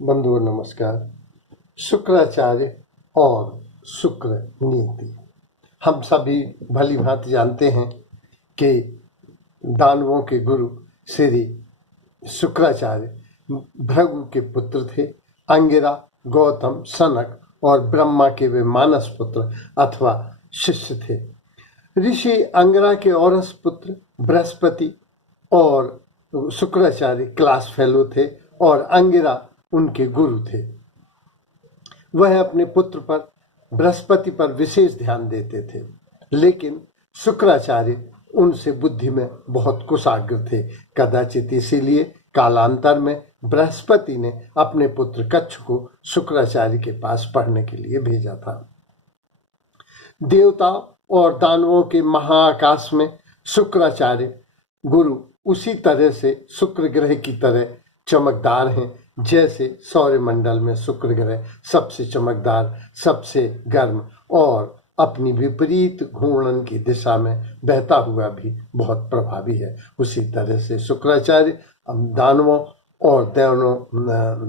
बंधुओं नमस्कार। शुक्राचार्य और शुक्र नीति। हम सभी भली भांति जानते हैं कि दानवों के गुरु श्री शुक्राचार्य भृगु के पुत्र थे। अंगिरा, गौतम, सनक और ब्रह्मा के वे मानस पुत्र अथवा शिष्य थे। ऋषि अंगिरा के औरस पुत्र बृहस्पति और शुक्राचार्य क्लास फेलो थे और अंगिरा उनके गुरु थे। वह अपने पुत्र पर बृहस्पति पर विशेष ध्यान देते थे, लेकिन शुक्राचार्य उनसे बुद्धि में बहुत कुशाग्र थे। कदाचित इसीलिए कालांतर में बृहस्पति ने अपने पुत्र कच्छ को शुक्राचार्य के पास पढ़ने के लिए भेजा था। देवता और दानवों के महाआकाश में शुक्राचार्य गुरु उसी तरह से शुक्र ग्रह की तरह चमकदार हैं जैसे सौरमंडल में शुक्र ग्रह सबसे चमकदार, सबसे गर्म और अपनी विपरीत घूर्णन की दिशा में बहता हुआ भी बहुत प्रभावी है। उसी तरह से शुक्राचार्य दानवों और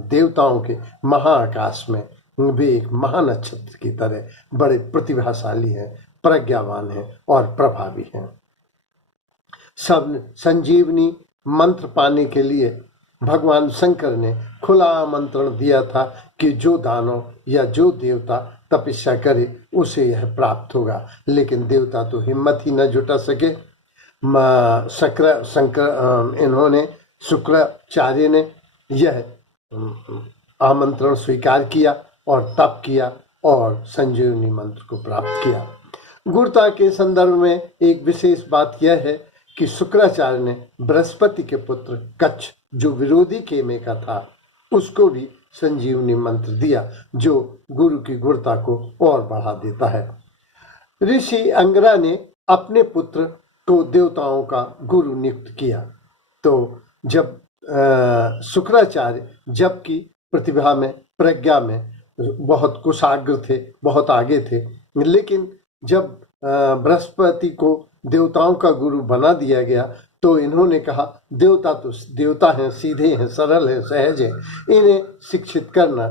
देवताओं के महाआकाश में वे एक महानक्षत्र की तरह बड़े प्रतिभाशाली हैं, प्रज्ञावान हैं और प्रभावी हैं। सब संजीवनी मंत्र पाने के लिए भगवान शंकर ने खुला आमंत्रण दिया था कि जो दानव या जो देवता तपस्या करे उसे यह प्राप्त होगा, लेकिन देवता तो हिम्मत ही न जुटा सके। इन्होंने शुक्राचार्य ने यह आमंत्रण स्वीकार किया और तप किया और संजीवनी मंत्र को प्राप्त किया। गुरुता के संदर्भ में एक विशेष बात यह है कि शुक्राचार्य ने बृहस्पति के पुत्र कच्छ, जो विरोधी केमे का था, उसको भी संजीवनी मंत्र दिया, जो गुरु की गुरुता को और बढ़ा देता है। ऋषि अंगिरा ने अपने पुत्र को देवताओं का गुरु नियुक्त किया। तो जब शुक्राचार्य जबकि प्रतिभा में, प्रज्ञा में बहुत कुशाग्र थे, बहुत आगे थे, लेकिन जब बृहस्पति को देवताओं का गुरु बना दिया गया तो इन्होंने कहा देवता तो देवता हैं, सीधे हैं, सरल हैं, सहज हैं, इन्हें शिक्षित करना,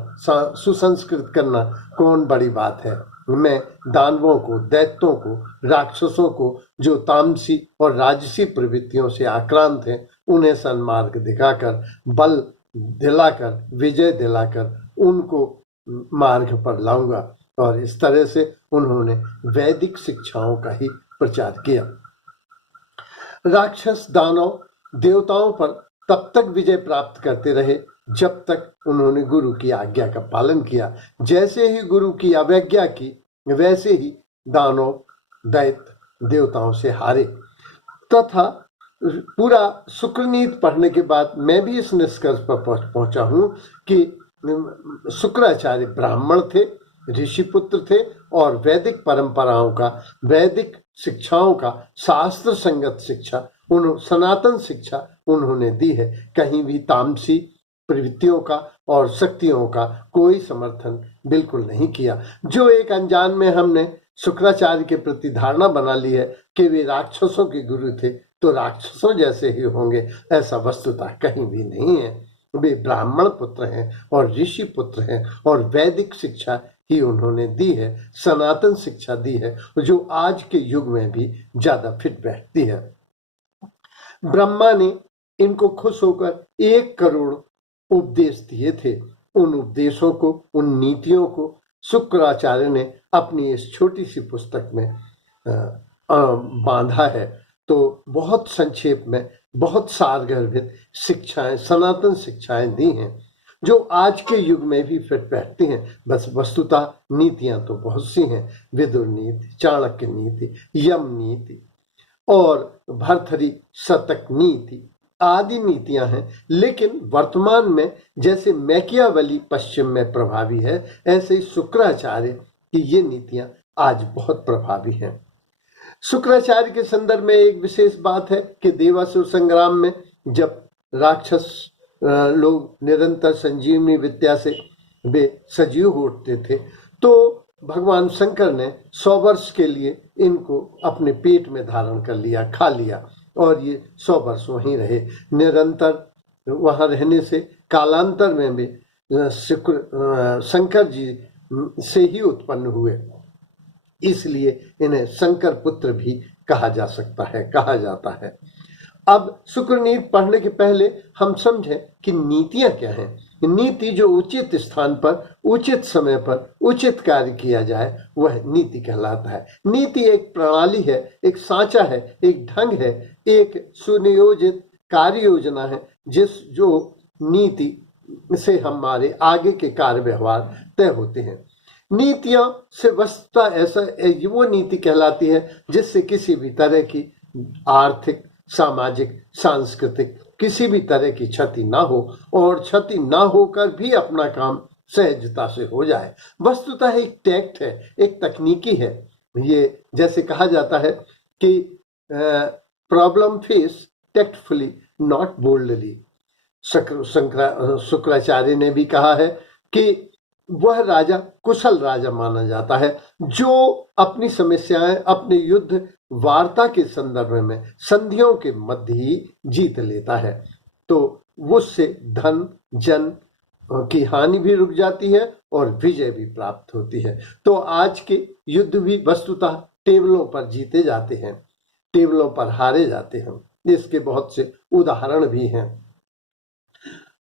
सुसंस्कृत करना कौन बड़ी बात है। मैं दानवों को, दैत्यों को, राक्षसों को जो तामसी और राजसी प्रवृत्तियों से आक्रांत हैं, उन्हें सन्मार्ग दिखाकर, बल दिलाकर, विजय दिलाकर उनको मार्ग पर लाऊंगा। और इस तरह से उन्होंने वैदिक शिक्षाओं का ही प्रचार किया। राक्षस दानव देवताओं पर तब तक विजय प्राप्त करते रहे जब तक उन्होंने गुरु की आज्ञा का पालन किया। जैसे ही गुरु की अवज्ञा की, वैसे ही दानव दैत्य देवताओं से हारे। तथा पूरा शुक्रनीति पढ़ने के बाद मैं भी इस निष्कर्ष पर पहुंचा हूं कि शुक्राचार्य ब्राह्मण थे, ऋषि पुत्र थे और वैदिक परंपराओं का, वैदिक शिक्षाओं का, शास्त्र संगत शिक्षा, सनातन शिक्षा उन्होंने दी है। कहीं भी तामसी प्रवृत्तियों का और शक्तियों का कोई समर्थन बिल्कुल नहीं किया। जो एक अनजान में हमने शुक्राचार्य के प्रति धारणा बना ली है कि वे राक्षसों के गुरु थे तो राक्षसों जैसे ही होंगे, ऐसा वस्तुतः कहीं भी नहीं है। वे ब्राह्मण पुत्र हैं और ऋषि पुत्र हैं और वैदिक शिक्षा ही उन्होंने दी है, सनातन शिक्षा दी है, जो आज के युग में भी ज्यादा फिट बैठती है। ब्रह्मा ने इनको खुश होकर 1 करोड़ उपदेश दिए थे। उन उपदेशों को, उन नीतियों को शुक्राचार्य ने अपनी इस छोटी सी पुस्तक में बांधा है। तो बहुत संक्षेप में, बहुत सारगर्भित शिक्षाएं, सनातन शिक्षाएं दी हैं जो आज के युग में भी फिट बैठती हैं। बस वस्तुतः नीतियां तो बहुत सी हैं। विदुर नीति, चाणक्य नीति, यम नीति और भर्तृहरि शतक नीति आदि नीतियां हैं, लेकिन वर्तमान में जैसे मैकियावेली पश्चिम में प्रभावी है, ऐसे ही शुक्राचार्य की ये नीतियां आज बहुत प्रभावी हैं। शुक्राचार्य के संदर्भ में एक विशेष बात है कि देवासुर संग्राम में जब राक्षस लोग निरंतर संजीवनी विद्या से वे सजीव उठते थे, तो भगवान शंकर ने 100 वर्ष के लिए इनको अपने पेट में धारण कर लिया, खा लिया और ये 100 वर्ष वहीं रहे। निरंतर वहां रहने से कालांतर में भी शंकर जी से ही उत्पन्न हुए, इसलिए इन्हें शंकर पुत्र भी कहा जा सकता है, कहा जाता है। अब शुक्र नीति पढ़ने के पहले हम समझें कि नीतियां क्या हैं। नीति जो उचित स्थान पर उचित समय पर उचित कार्य किया जाए वह नीति कहलाता है। नीति एक प्रणाली है, एक सांचा है, एक ढंग है, एक सुनियोजित कार्य योजना है जो नीति से हमारे आगे के कार्य व्यवहार तय होते हैं। नीतियां से वस्तुतः ऐसा वो नीति कहलाती है जिससे किसी भी तरह की आर्थिक, सामाजिक, सांस्कृतिक किसी भी तरह की क्षति ना हो और क्षति ना होकर भी अपना काम सहजता से हो जाए। वस्तुतः एक टैक्ट है, एक तकनीकी है। ये जैसे कहा जाता है कि problem face tactfully not boldly. Shukracharya ने भी कहा है कि वह राजा कुशल राजा माना जाता है जो अपनी समस्याएं अपने युद्ध वार्ता के संदर्भ में संधियों के मध्य ही जीत लेता है, तो उससे धन जन की हानि भी रुक जाती है और विजय भी प्राप्त होती है। तो आज के युद्ध भी वस्तुतः टेबलों पर जीते जाते हैं, टेबलों पर हारे जाते हैं। इसके बहुत से उदाहरण भी हैं।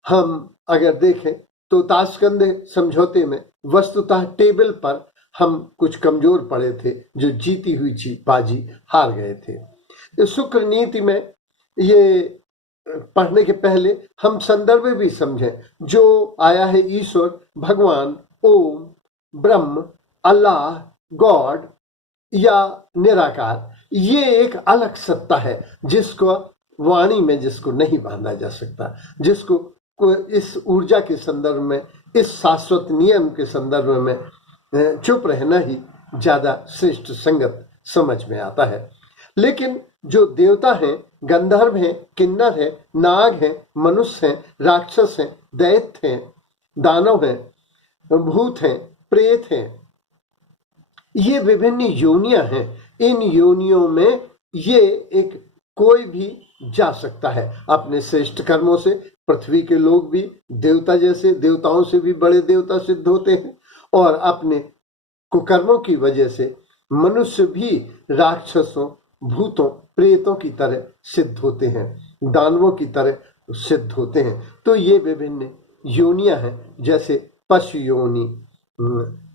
हम अगर देखें तो ताशकंद समझौते में वस्तुतः टेबल पर हम कुछ कमजोर पड़े थे, जो जीती हुई बाजी हार गए थे। शुक्र नीति में ये पढ़ने के पहले हम संदर्भ भी समझें। जो आया है ईश्वर, भगवान, ओम, ब्रह्म, अल्लाह, गॉड या निराकार, ये एक अलग सत्ता है जिसको वाणी में जिसको नहीं बांधा जा सकता, जिसको इस ऊर्जा के संदर्भ में, इस शाश्वत नियम के संदर्भ में चुप रहना ही ज्यादा श्रेष्ठ संगत समझ में आता है। लेकिन जो देवता हैं, गंधर्व हैं, किन्नर हैं, नाग हैं, मनुष्य हैं, राक्षस हैं, दैत्य हैं, दानव हैं, भूत हैं, प्रेत हैं, ये विभिन्न योनियां हैं। इन योनियों में ये एक कोई भी जा सकता है अपने श्रेष्ठ कर्मों से। पृथ्वी के लोग भी देवता जैसे, देवताओं से भी बड़े देवता सिद्ध होते हैं, और अपने कुकर्मों की वजह से मनुष्य भी राक्षसों, भूतों, प्रेतों की तरह सिद्ध होते हैं, दानवों की तरह सिद्ध होते हैं। तो ये विभिन्न योनियां हैं, जैसे पशु योनि,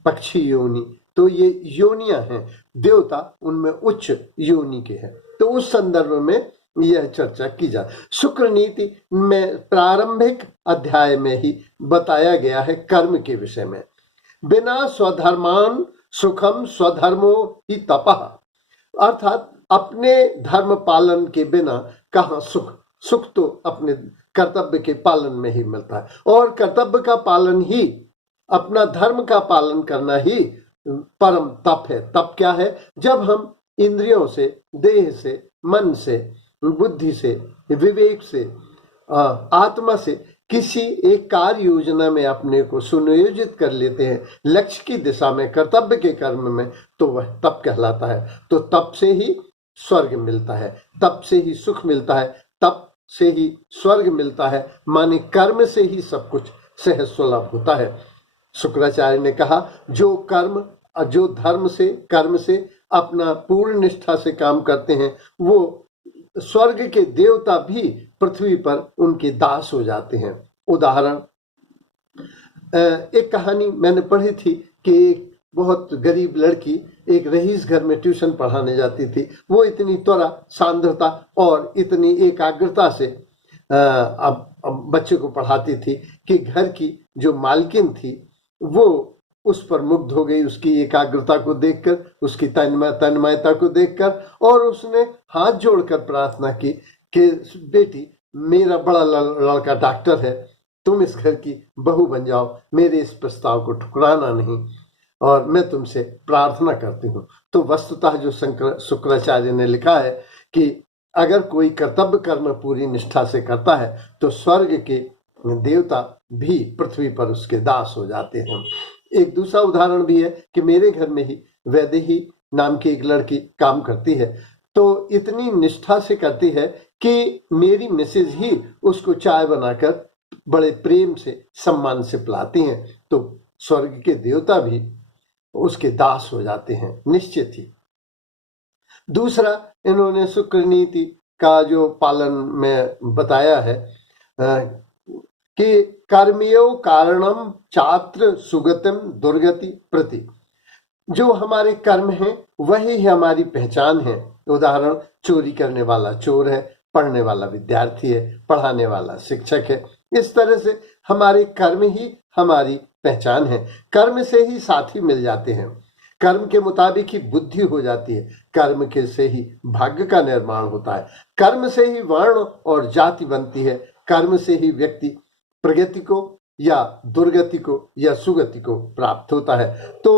पक्षी योनि, तो ये योनियां हैं। देवता उनमें उच्च योनि के हैं। तो उस संदर्भ में यह चर्चा की जा। शुक्र नीति में प्रारंभिक अध्याय में ही बताया गया है कर्म के विषय में। बिना स्वधर्मान सुखम स्वधर्मो ही तपः, अर्थात अपने धर्म पालन के बिना कहाँ सुख। सुख तो अपने कर्तव्य के पालन में ही मिलता है, और कर्तव्य का पालन ही, अपना धर्म का पालन करना ही परम तप है। तप क्या है? जब हम इंद्रियों से, देह से, मन से, बुद्धि से, विवेक से, आत्मा से किसी एक कार्य योजना में अपने को सुनियोजित कर लेते हैं लक्ष्य की दिशा में, कर्तव्य के कर्म में, तो वह तप कहलाता है। तो तप से ही स्वर्ग मिलता है, तप से ही सुख मिलता है, तप से ही स्वर्ग मिलता है। माने कर्म से ही सब कुछ सहज सुलभ होता है। शुक्राचार्य ने कहा जो कर्म, जो धर्म से, कर्म से अपना पूर्ण निष्ठा से काम करते हैं, वो स्वर्ग के देवता भी पृथ्वी पर उनके दास हो जाते हैं। उदाहरण, एक कहानी मैंने पढ़ी थी कि एक बहुत गरीब लड़की एक रईस घर में ट्यूशन पढ़ाने जाती थी। वो इतनी त्वरा, सांद्रता और इतनी एकाग्रता से अब बच्चे को पढ़ाती थी कि घर की जो मालकिन थी वो उस पर मुग्ध हो गई, उसकी एकाग्रता को देखकर, उसकी तन्मयता को देखकर, और उसने हाथ जोड़कर प्रार्थना की कि बेटी, मेरा बड़ा लड़का डॉक्टर है, तुम इस घर की बहू बन जाओ, मेरे इस प्रस्ताव को ठुकराना नहीं, और मैं तुमसे प्रार्थना करती हूँ। तो वस्तुतः जो शुक्राचार्य ने लिखा है कि अगर कोई कर्तव्य कर्म पूरी निष्ठा से करता है तो स्वर्ग के देवता भी पृथ्वी पर उसके दास हो जाते हैं। एक दूसरा उदाहरण भी है कि मेरे घर में ही वैदेही नाम की एक लड़की काम करती है, तो इतनी निष्ठा से करती है कि मेरी मिसेज ही उसको चाय बनाकर बड़े प्रेम से सम्मान से पिलाती हैं तो स्वर्ग के देवता भी उसके दास हो जाते हैं, निश्चित ही। दूसरा, इन्होंने शुक्र नीति का जो पालन में बताया है कि कर्मयो कारणम चात्र सुगतिम दुर्गति प्रति, जो हमारे कर्म हैं वही हमारी पहचान है। उदाहरण, चोरी करने वाला चोर है, पढ़ने वाला विद्यार्थी है, पढ़ाने वाला शिक्षक है। इस तरह से हमारे कर्म ही हमारी पहचान है। कर्म से ही साथी मिल जाते हैं, कर्म के मुताबिक ही बुद्धि हो जाती है, कर्म के से ही भाग्य का निर्माण होता है, कर्म से ही वर्ण और जाति बनती है, कर्म से ही व्यक्ति प्रगति को या दुर्गति को या सुगति को प्राप्त होता है। तो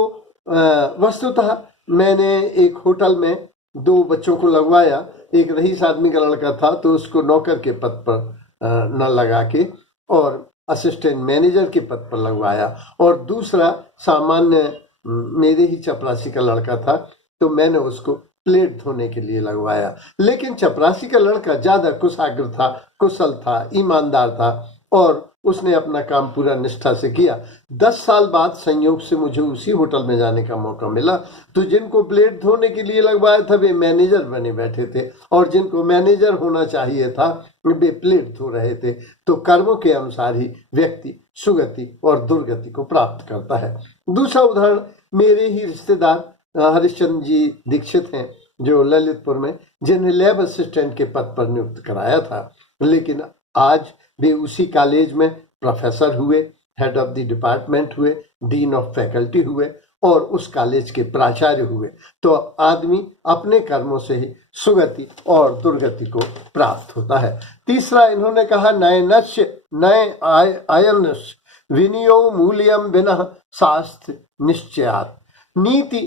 वस्तुतः मैंने एक होटल में 2 बच्चों को लगवाया। एक रईस आदमी का लड़का था तो उसको नौकर के पद पर न लगा के और असिस्टेंट मैनेजर के पद पर लगवाया, और दूसरा सामान्य मेरे ही चपरासी का लड़का था तो मैंने उसको प्लेट धोने के लिए लगवाया। लेकिन चपरासी का लड़का ज्यादा कुशाग्र था, कुशल था, ईमानदार था और उसने अपना काम पूरा निष्ठा से किया। 10 साल बाद संयोग से मुझे उसी होटल में जाने का मौका मिला तो जिनको प्लेट धोने के लिए लगवाया था वे मैनेजर बने बैठे थे, और जिनको मैनेजर होना चाहिए था वे प्लेट धो रहे थे। तो कर्मों के अनुसार ही व्यक्ति सुगति और दुर्गति को प्राप्त करता है। दूसरा उदाहरण, मेरे ही रिश्तेदार हरिश्चंद्र जी दीक्षित हैं जो ललितपुर में, जिन्हें लैब असिस्टेंट के पद पर नियुक्त कराया था, लेकिन आज वे उसी कॉलेज में प्रोफेसर हुए, हेड ऑफ द डिपार्टमेंट हुए, डीन ऑफ फैकल्टी हुए और उस कॉलेज के प्राचार्य हुए। तो आदमी अपने कर्मों से ही सुगति और दुर्गति को प्राप्त होता है। तीसरा इन्होंने कहा, नयनस्य नय आयनस्य विनियो मूल्यम विनः शास्त्र निश्चयात्। नीति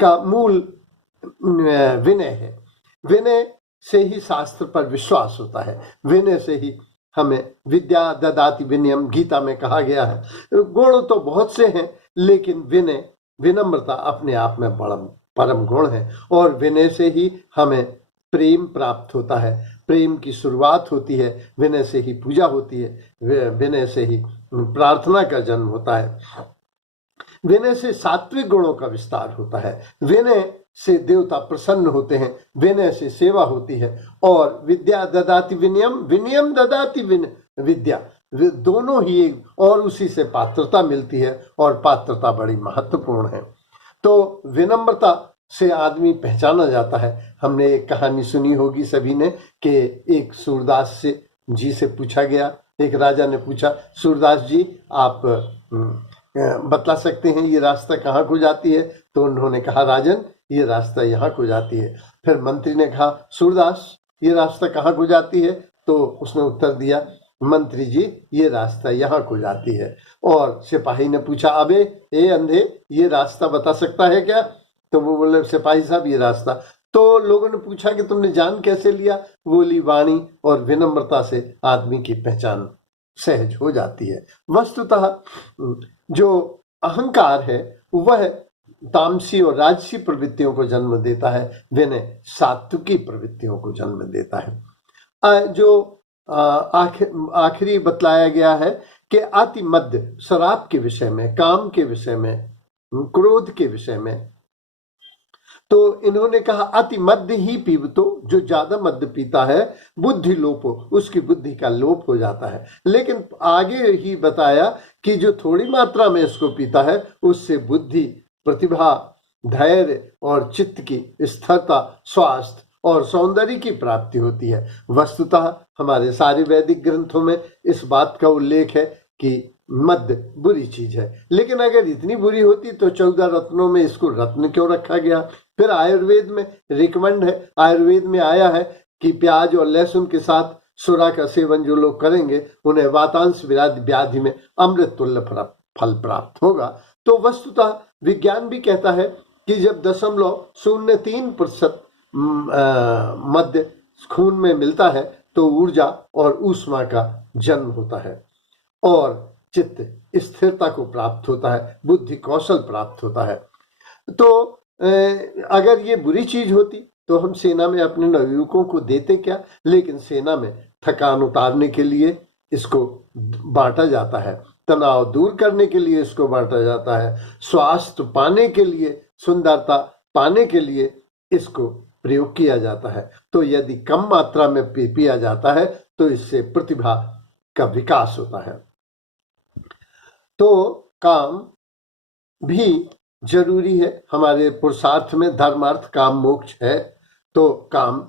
का मूल विनय है, विनय से ही शास्त्र पर विश्वास होता है, विनय से ही हमें विद्या ददाति विनयम गीता में कहा गया है। गुण तो बहुत से हैं लेकिन विनय विनम्रता अपने आप में बड़ा परम गुण है, और विनय से ही हमें प्रेम प्राप्त होता है, प्रेम की शुरुआत होती है, विनय से ही पूजा होती है, विनय से ही प्रार्थना का जन्म होता है, विनय से सात्विक गुणों का विस्तार होता है, विनय से देवता प्रसन्न होते हैं, विनय से सेवा होती है, और विद्या ददाति विनयम, विनयम ददाति विद्या, दोनों ही एक, और उसी से पात्रता मिलती है और पात्रता बड़ी महत्वपूर्ण है। तो विनम्रता से आदमी पहचाना जाता है। हमने एक कहानी सुनी होगी सभी ने कि एक सूरदास जी से पूछा गया, एक राजा ने पूछा, सूरदास जी आप बतला सकते हैं ये रास्ता कहाँ को जाती है? तो उन्होंने कहा, राजन ये रास्ता यहाँ को जाती है। फिर मंत्री ने कहा, सूरदास ये रास्ता कहाँ को जाती है? तो उसने उत्तर दिया, मंत्री जी ये रास्ता यहाँ को जाती है। और सिपाही ने पूछा, अबे ए अंधे ये रास्ता बता सकता है क्या? तो वो बोले, सिपाही साहब ये रास्ता। तो लोगों ने पूछा कि तुमने जान कैसे लिया? बोली, वाणी और विनम्रता से आदमी की पहचान सहज हो जाती है। वस्तुतः जो अहंकार है वह तामसी और राजसी प्रवृत्तियों को जन्म देता है, विनय सात्विकी प्रवृत्तियों को जन्म देता है। जो आखिरी बतलाया गया है कि अति मद्य शराब के विषय में, काम के विषय में, क्रोध के विषय में, तो इन्होंने कहा अति मद्य ही पीवतो, जो ज्यादा मद्य पीता है बुद्धि लोप हो, उसकी बुद्धि का लोप हो जाता है। लेकिन आगे ही बताया कि जो थोड़ी मात्रा में इसको पीता है उससे बुद्धि, प्रतिभा, धैर्य और चित्त की स्थिरता, स्वास्थ्य और सौंदर्य की प्राप्ति होती है। वस्तुतः हमारे सारे वैदिक ग्रंथों में इस बात का उल्लेख है कि मद्य बुरी चीज है, लेकिन अगर इतनी बुरी होती तो 14 रत्नों में इसको रत्न क्यों रखा गया? फिर आयुर्वेद में रिकमेंड है, आयुर्वेद में आया है कि प्याज और लहसुन के साथ सुरा का सेवन जो लोग करेंगे उन्हें वातांश व्याधि में अमृत तुल्य फल प्राप्त होगा। तो वस्तुतः विज्ञान भी कहता है कि जब 0.03% मद्य खून में मिलता है तो ऊर्जा और ऊष्मा का जन्म होता है और चित्त स्थिरता को प्राप्त होता है, बुद्धि कौशल प्राप्त होता है। तो अगर ये बुरी चीज होती तो हम सेना में अपने नवयुवकों को देते क्या? लेकिन सेना में थकान उतारने के लिए इसको बांटा जाता है, तनाव दूर करने के लिए इसको बांटा जाता है, स्वास्थ्य पाने के लिए, सुंदरता पाने के लिए इसको प्रयोग किया जाता है। तो यदि कम मात्रा में पिया जाता है तो इससे प्रतिभा का विकास होता है। तो काम भी जरूरी है हमारे पुरुषार्थ में, धर्म अर्थ काम मोक्ष है। तो काम,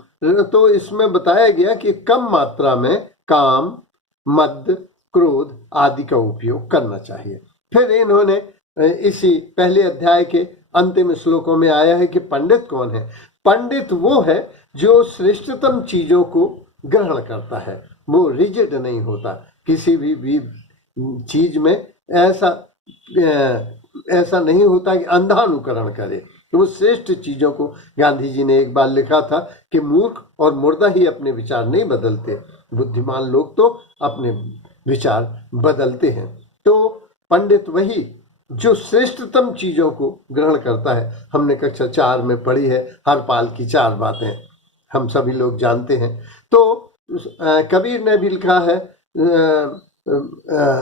तो इसमें बताया गया कि कम मात्रा में काम, मद, क्रोध आदि का उपयोग करना चाहिए। फिर इन्होंने इसी पहले अध्याय के अंतिम श्लोकों में आया है कि पंडित कौन है। पंडित वो है जो श्रेष्ठतम चीजों को ग्रहण करता है, वो रिजिड नहीं होता किसी भी चीज में, ऐसा नहीं होता कि अंधा अनुकरण करे। तो वो श्रेष्ठ चीजों को, गांधी जी ने एक बार लिखा था कि मूर्ख और मुर्दा ही अपने विचार नहीं बदलते, बुद्धिमान लोग तो अपने विचार बदलते हैं। तो पंडित वही जो श्रेष्ठतम चीजों को ग्रहण करता है। हमने कक्षा 4 में पढ़ी है हरपाल की 4 बातें, हम सभी लोग जानते हैं। तो कबीर ने भी लिखा है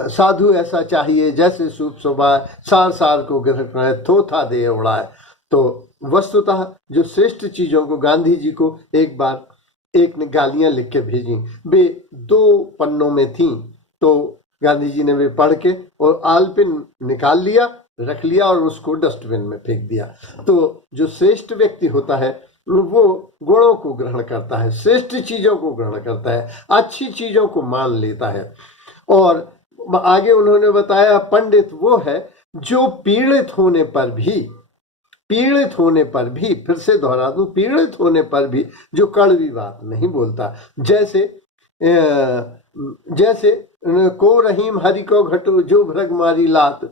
साधु ऐसा चाहिए जैसे सूप सुबह, सार सार को ग्रहण करे, थोथा दे उड़ाए। तो वस्तुतः जो श्रेष्ठ चीजों को, गांधी जी को एक बार एक ने गालियां लिख के भेजी, वे 2 पन्नों में थी। तो गांधी जी ने वे पढ़ के और आलपिन निकाल लिया, रख लिया और उसको डस्टबिन में फेंक दिया। तो जो श्रेष्ठ व्यक्ति होता है वो गुणों को ग्रहण करता है, श्रेष्ठ चीजों को ग्रहण करता है, अच्छी चीजों को मान लेता है। और आगे उन्होंने बताया पंडित वो है जो पीड़ित होने पर भी, फिर से दोहरा दूं, पीड़ित होने पर भी जो कड़वी बात नहीं बोलता। जैसे को रहीम हरि को घटो जो भ्रग मारी लात।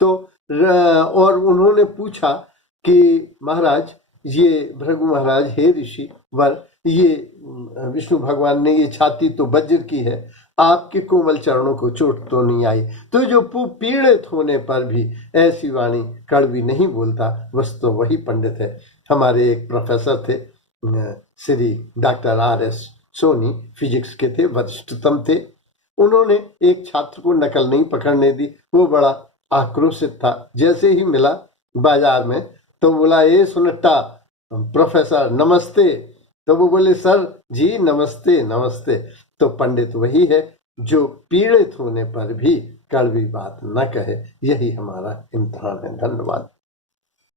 तो और उन्होंने पूछा कि महाराज, ये भृगु महाराज, हे ऋषि वर, ये विष्णु भगवान ने ये छाती तो वज्र की है, आपके कोमल चरणों को चोट तो नहीं आई। तो जो पीड़ित होने पर भी ऐसी वाणी कड़वी नहीं बोलता, वस्तु वही पंडित है। हमारे एक प्रोफेसर थे Shri doctor RS Soni, physics के थे, वरिष्ठतम थे। उन्होंने एक छात्र को नकल नहीं पकड़ने दी, वो बड़ा आक्रोशित था। जैसे ही मिला बाजार में तो बोला, ए सुनट्टा प्रोफेसर नमस्ते। तो वो बोले, सर जी नमस्ते नमस्ते। तो पंडित वही है जो पीड़ित होने पर भी कड़वी बात न कहे। यही हमारा इम्तिहान है। धन्यवाद।